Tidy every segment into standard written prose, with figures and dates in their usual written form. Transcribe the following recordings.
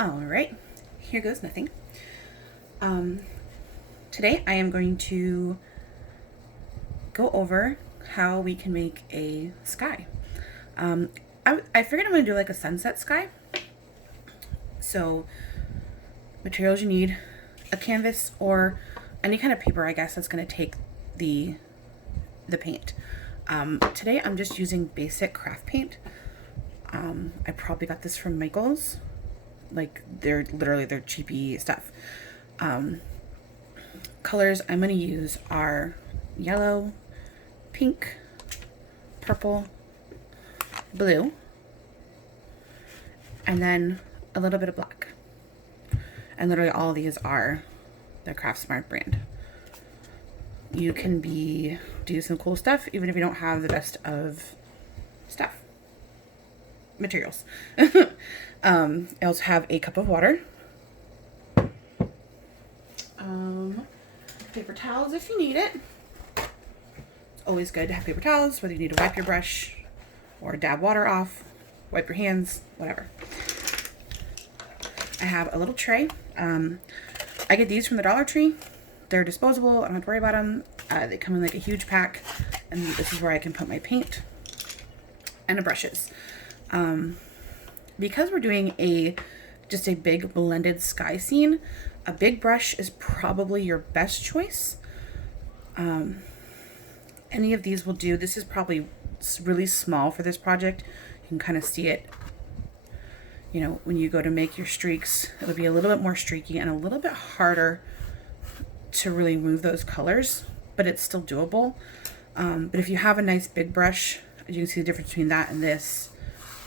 All right, here goes nothing. Today I am going to go over how we can make a sky. I figured I'm going to do like a sunset sky. So materials you need, a canvas or any kind of paper, I guess, that's going to take the paint. Today I'm just using basic craft paint. I probably got this from Michael's. Like they're cheapy stuff. Colors I'm going to use are yellow, pink, purple, blue, and then a little bit of black. And literally all of these are the Craftsmart brand. You can do some cool stuff even if you don't have the best of stuff. Materials. I also have a cup of water. Paper towels if you need it. It's always good to have paper towels, whether you need to wipe your brush or dab water off, wipe your hands, whatever. I have a little tray. I get these from the Dollar Tree. They're disposable. I don't have to worry about them. They come in like a huge pack, and this is where I can put my paint and the brushes. Because we're doing just a big blended sky scene, a big brush is probably your best choice. Any of these will do. This is probably really small for this project. You can kind of see it. You know, when you go to make your streaks, it'll be a little bit more streaky and a little bit harder to really move those colors, but it's still doable. But if you have a nice big brush, you can see the difference between that and this.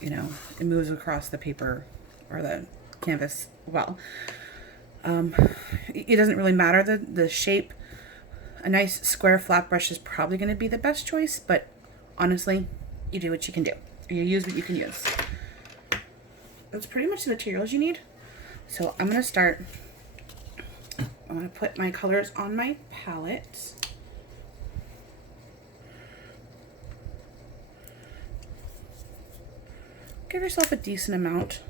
You know, it moves across the paper or the canvas well. It doesn't really matter the shape. A nice square flat brush is probably going to be the best choice, but honestly, you do what you can do. You use what you can use. That's pretty much the materials you need. So I'm going to start. I'm going to put my colors on my palette. Give yourself a decent amount.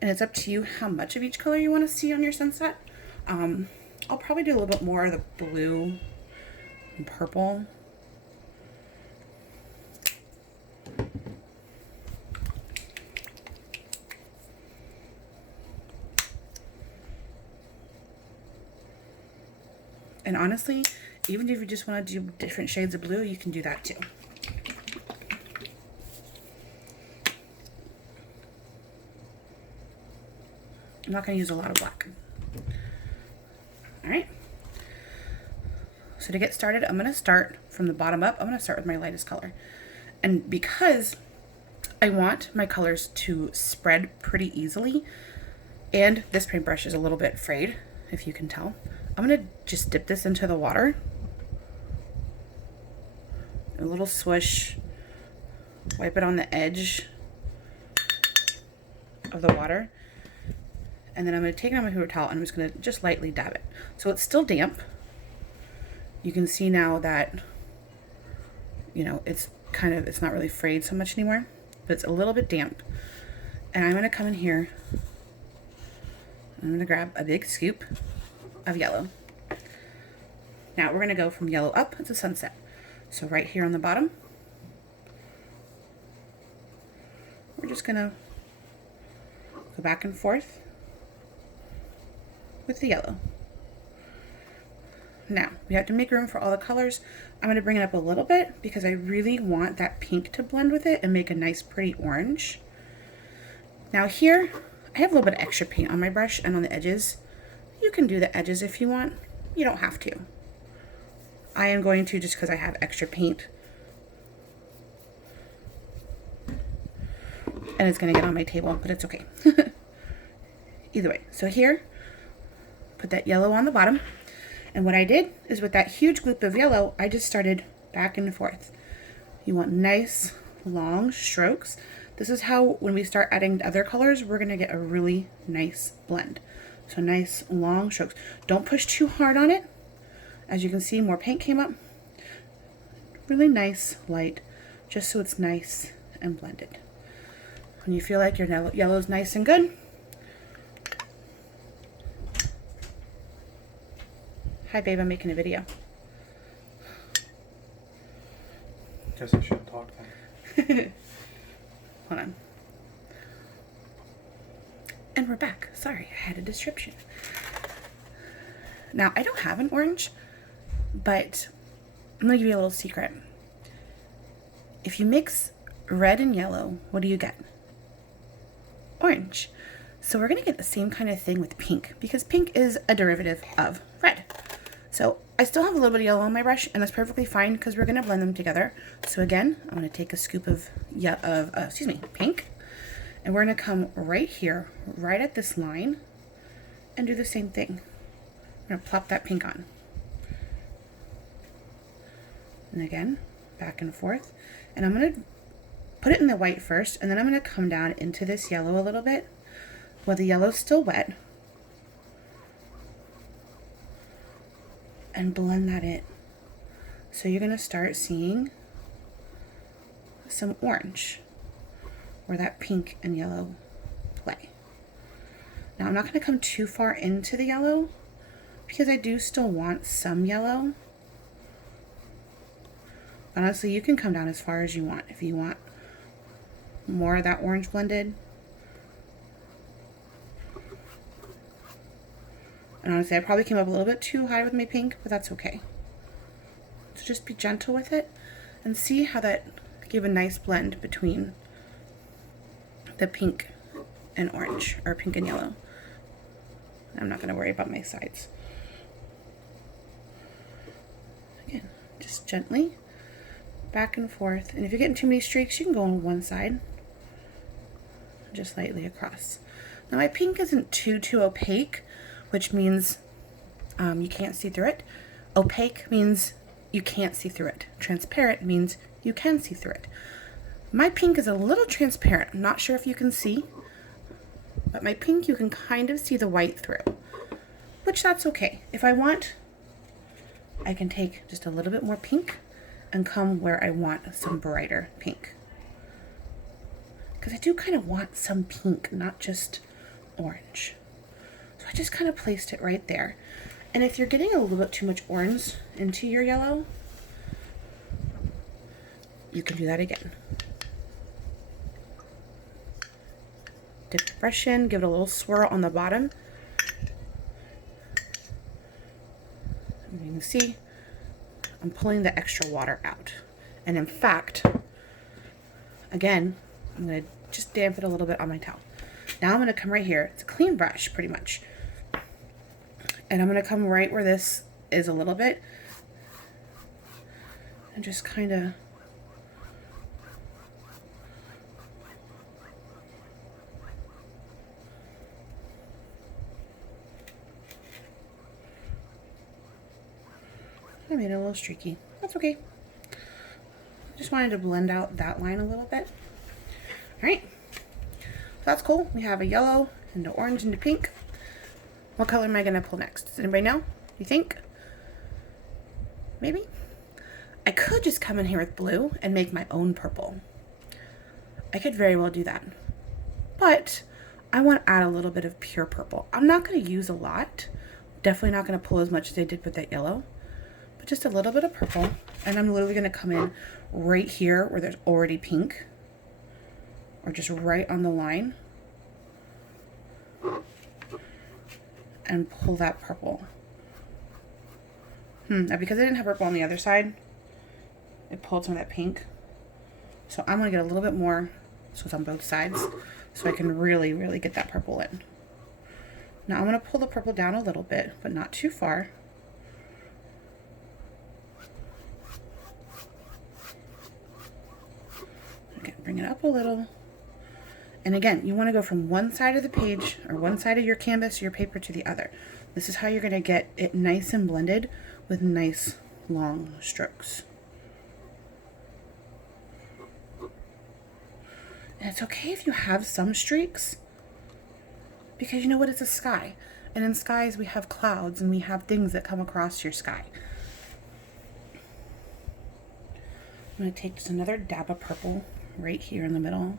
And it's up to you how much of each color you want to see on your sunset. I'll probably do a little bit more of the blue and purple. And honestly, even if you just want to do different shades of blue, you can do that too. I'm not going to use a lot of black. All right. So to get started, I'm going to start from the bottom up. I'm going to start with my lightest color. And because I want my colors to spread pretty easily, and this paintbrush is a little bit frayed, if you can tell, I'm going to just dip this into the water. A little swish. Wipe it on the edge of the water. And then I'm going to take it on my paper towel and I'm just going to just lightly dab it. So it's still damp. You can see now that, you know, it's not really frayed so much anymore, but it's a little bit damp. And I'm going to come in here. I'm going to grab a big scoop of yellow. Now we're going to go from yellow up to sunset. So right here on the bottom, we're just going to go back and forth with the yellow. Now we have to make room for all the colors. I'm going to bring it up a little bit because I really want that pink to blend with it and make a nice pretty orange. Now here I have a little bit of extra paint on my brush and on the edges. You can do the edges if you want. You don't have to. I am going to just because I have extra paint. And it's going to get on my table, but it's okay. Either way. So here, put that yellow on the bottom. And what I did is with that huge gloop of yellow, I just started back and forth. You want nice, long strokes. This is how, when we start adding other colors, we're going to get a really nice blend. So nice, long strokes. Don't push too hard on it. As you can see, more paint came up. really nice light, just so it's nice and blended. When you feel like your yellow is nice and good, hi babe, I'm making a video. Guess I shouldn't talk then. Hold on. And we're back. Sorry, I had a disruption. Now, I don't have an orange, but I'm gonna give you a little secret. If you mix red and yellow, what do you get? Orange. So we're gonna get the same kind of thing with pink, because pink is a derivative of red. So I still have a little bit of yellow on my brush, and that's perfectly fine because we're gonna blend them together. So again, I'm gonna take a scoop of pink, and we're gonna come right here, right at this line, and do the same thing. I'm gonna plop that pink on. And again, back and forth. And I'm gonna put it in the white first, and then I'm gonna come down into this yellow a little bit while the yellow's still wet and blend that in. So you're gonna start seeing some orange where that pink and yellow play. Now I'm not gonna come too far into the yellow because I do still want some yellow. Honestly, you can come down as far as you want if you want more of that orange blended. And honestly, I probably came up a little bit too high with my pink, but that's okay. So just be gentle with it and see how that gave a nice blend between the pink and orange, or pink and yellow. I'm not gonna worry about my sides. Again, just gently back and forth. And if you're getting too many streaks, you can go on one side, just lightly across. Now my pink isn't too opaque, which means you can't see through it. Opaque means you can't see through it. Transparent means you can see through it. My pink is a little transparent. I'm not sure if you can see, but my pink you can kind of see the white through, which that's okay. If I want, I can take just a little bit more pink and come where I want some brighter pink. Because I do kind of want some pink, not just orange. So I just kind of placed it right there. And if you're getting a little bit too much orange into your yellow, you can do that again. Dip the brush in, give it a little swirl on the bottom. And you can see I'm pulling the extra water out. And in fact, again, I'm going to just damp it a little bit on my towel. Now I'm going to come right here. It's a clean brush, pretty much. And I'm going to come right where this is a little bit. And just kind of I made it a little streaky. That's okay. Just wanted to blend out that line a little bit. All right, so that's cool. We have a yellow and an orange and a pink. What color am I gonna pull next? Does anybody know? You think? Maybe? I could just come in here with blue and make my own purple. I could very well do that. But I want to add a little bit of pure purple. I'm not gonna use a lot. Definitely not gonna pull as much as I did with that yellow. Just a little bit of purple, and I'm literally going to come in right here where there's already pink, or just right on the line, and pull that purple. Now because I didn't have purple on the other side, it pulled some of that pink, so I'm going to get a little bit more so it's on both sides, so I can really get that purple in. Now I'm going to pull the purple down a little bit, but not too far. Bring it up a little. And again, you want to go from one side of the page or one side of your canvas or your paper to the other. This is how you're going to get it nice and blended with nice long strokes. And it's okay if you have some streaks, because you know what, it's a sky. And in skies we have clouds and we have things that come across your sky. I'm going to take just another dab of purple right here in the middle,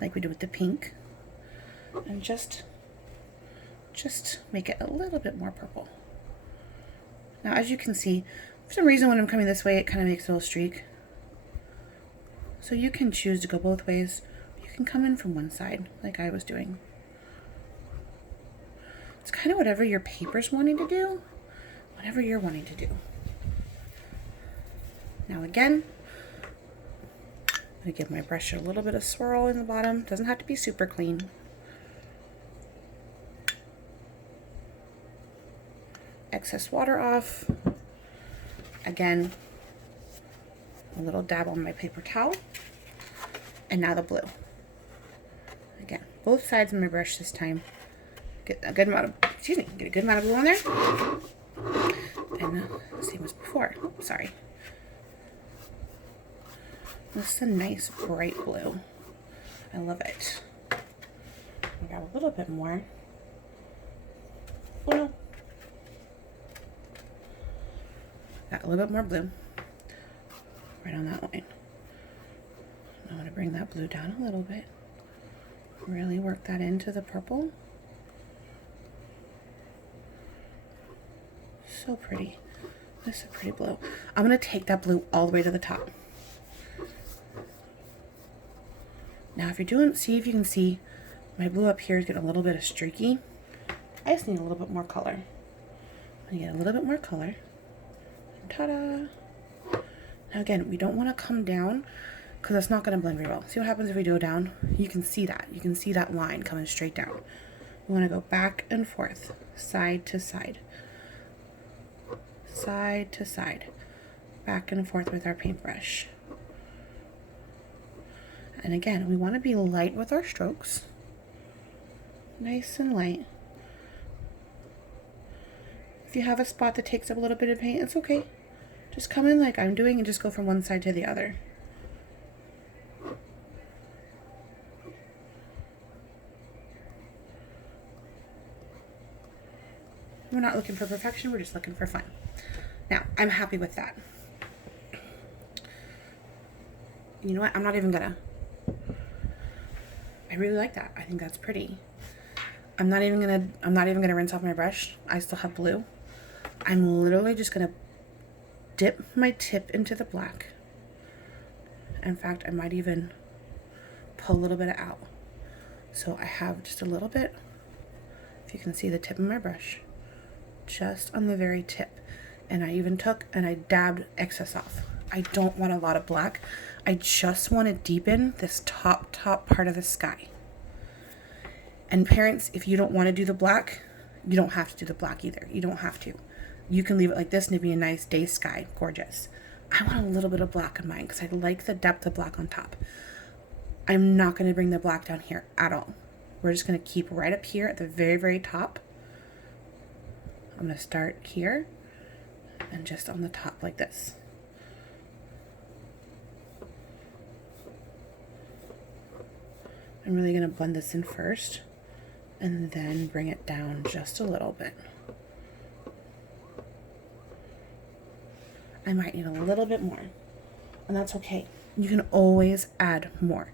like we did with the pink, and just make it a little bit more purple. Now, as you can see, for some reason when I'm coming this way, it kind of makes a little streak. So you can choose to go both ways. You can come in from one side, like I was doing. It's kind of whatever your paper's wanting to do, whatever you're wanting to do. Now again, I'm going to give my brush a little bit of swirl in the bottom. Doesn't have to be super clean. Excess water off. Again, a little dab on my paper towel. And now the blue. Again, both sides of my brush this time. Get a good amount of, get a good amount of blue on there. And same as before. Oops, sorry. This is a nice bright blue. I love it. I got a little bit more. Oh no. Got a little bit more blue. Right on that line. I'm going to bring that blue down a little bit. Really work that into the purple. So pretty. This is a pretty blue. I'm going to take that blue all the way to the top. Now if you're doing, see if you can see my blue up here is getting a little bit of streaky. I just need a little bit more color. I'm going to get a little bit more color. Ta-da! Now again, we don't want to come down because it's not going to blend very well. See what happens if we go down? You can see that. You can see that line coming straight down. We want to go back and forth, side to side. Side to side. Back and forth with our paintbrush. And again, we want to be light with our strokes. Nice and light. If you have a spot that takes up a little bit of paint, it's okay. Just come in like I'm doing and just go from one side to the other. We're not looking for perfection, we're just looking for fun. Now, I'm happy with that. You know what? I'm not even gonna. I really like that. I think that's pretty. I'm not even gonna rinse off my brush. I still have blue. I'm literally just gonna dip my tip into the black. In fact, I might even pull a little bit out. So I have just a little bit, if you can see the tip of my brush, just on the very tip. And I even took and I dabbed excess off. I don't want a lot of black. I just want to deepen this top part of the sky. And parents, if you don't want to do the black, you don't have to do the black either. You don't have to. You can leave it like this and it'd be a nice day sky. Gorgeous. I want a little bit of black in mine because I like the depth of black on top. I'm not going to bring the black down here at all. We're just going to keep right up here at the very, very top. I'm going to start here and just on the top like this. I'm really going to blend this in first and then bring it down just a little bit. I might need a little bit more, and that's okay. You can always add more.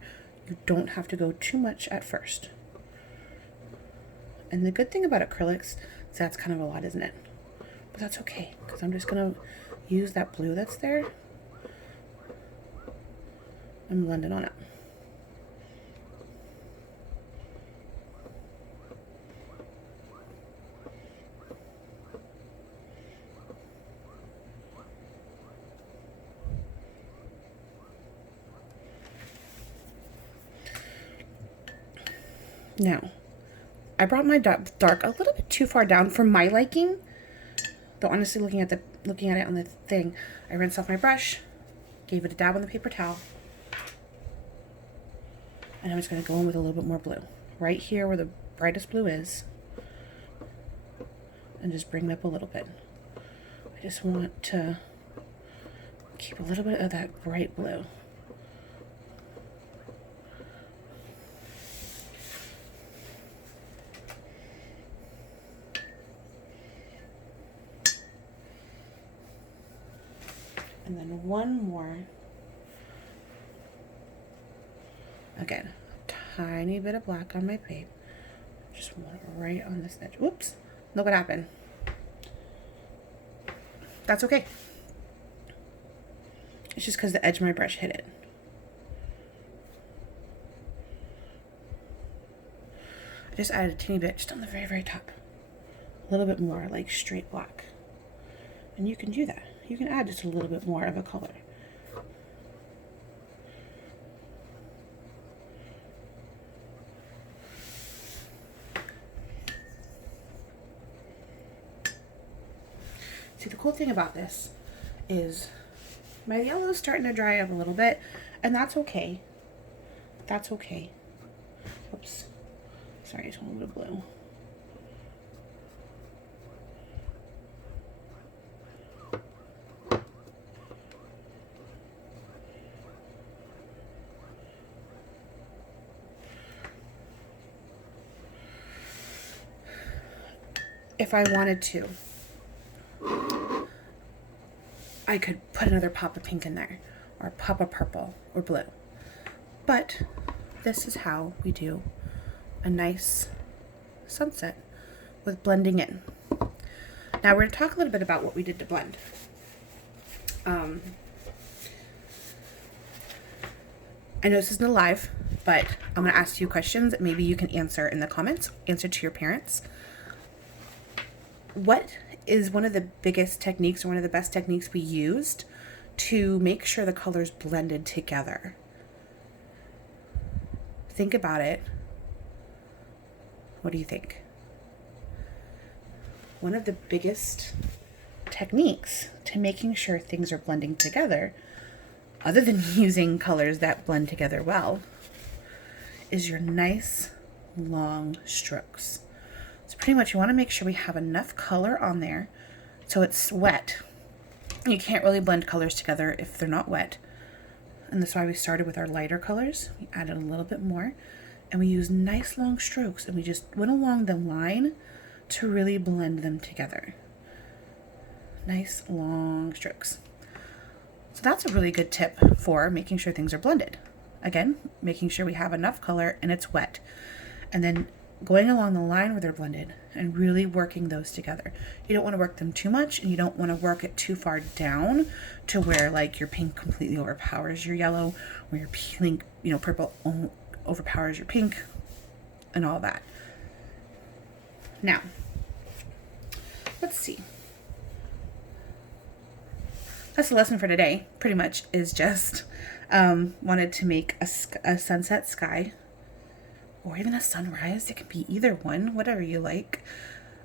You don't have to go too much at first. And the good thing about acrylics is that's kind of a lot, isn't it? But that's okay, because I'm just going to use that blue that's there and blend it on it. Now, I brought my dark a little bit too far down for my liking. Though honestly, looking at it on the thing, I rinsed off my brush, gave it a dab on the paper towel, and I'm just going to go in with a little bit more blue. Right here where the brightest blue is, and just bring it up a little bit. I just want to keep a little bit of that bright blue. And then one more Again, tiny bit of black on my paint. Just want it right on this edge. Whoops. Look what happened. That's okay. It's just because the edge of my brush hit it. I just added a teeny bit just on the very, very top. A little bit more, like straight black. And you can do that. You can add just a little bit more of a color. See, the cool thing about this is my yellow is starting to dry up a little bit, and that's okay. That's okay. Oops. Sorry, I just want a little blue. If I wanted to, I could put another pop of pink in there, or a pop of purple or blue. But this is how we do a nice sunset with blending in. Now we're going to talk a little bit about what we did to blend. I know this isn't live, but I'm going to ask you questions that maybe you can answer in the comments, answer to your parents. What is one of the biggest techniques or one of the best techniques we used to make sure the colors blended together? Think about it. What do you think? One of the biggest techniques to making sure things are blending together, other than using colors that blend together well, is your nice long strokes. So pretty much you want to make sure we have enough color on there so it's wet. You can't really blend colors together if they're not wet. And that's why we started with our lighter colors. We added a little bit more and we used nice long strokes and we just went along the line to really blend them together. Nice long strokes. So that's a really good tip for making sure things are blended. Again, making sure we have enough color and it's wet. And then going along the line where they're blended and really working those together. You don't want to work them too much and you don't want to work it too far down to where like your pink completely overpowers your yellow, or your pink, purple overpowers your pink and all that. Now, let's see. That's the lesson for today, pretty much, is just wanted to make a sunset sky, or even a sunrise. It can be either one, whatever you like.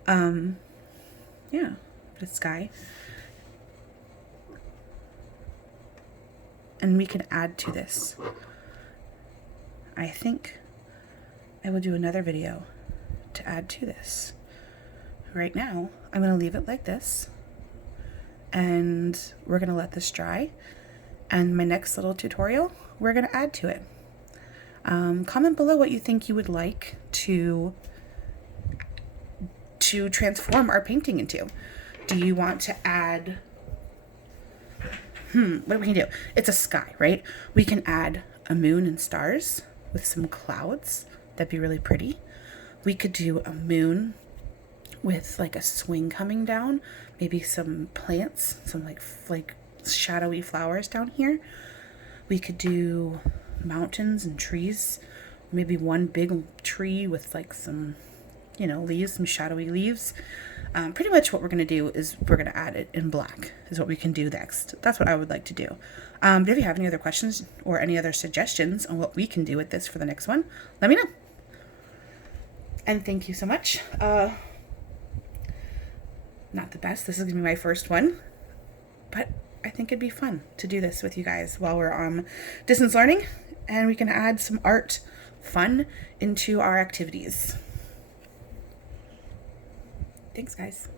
Yeah, the sky. And we can add to this. I think I will do another video to add to this. Right now, I'm going to leave it like this. And we're going to let this dry. And my next little tutorial, we're going to add to it. Comment below what you think you would like to transform our painting into. Do you want to add, what we can do? It's a sky, right? We can add a moon and stars with some clouds. That'd be really pretty. We could do a moon with like a swing coming down, maybe some plants, some like shadowy flowers down here. We could do mountains and trees, maybe one big tree with like some, leaves, some shadowy leaves. Pretty much what we're going to do is we're going to add it in black is what we can do next. That's what I would like to do. But if you have any other questions or any other suggestions on what we can do with this for the next one, let me know. And thank you so much. Not the best. This is going to be my first one, but I think it'd be fun to do this with you guys while we're on distance learning, and we can add some art fun into our activities. Thanks, guys.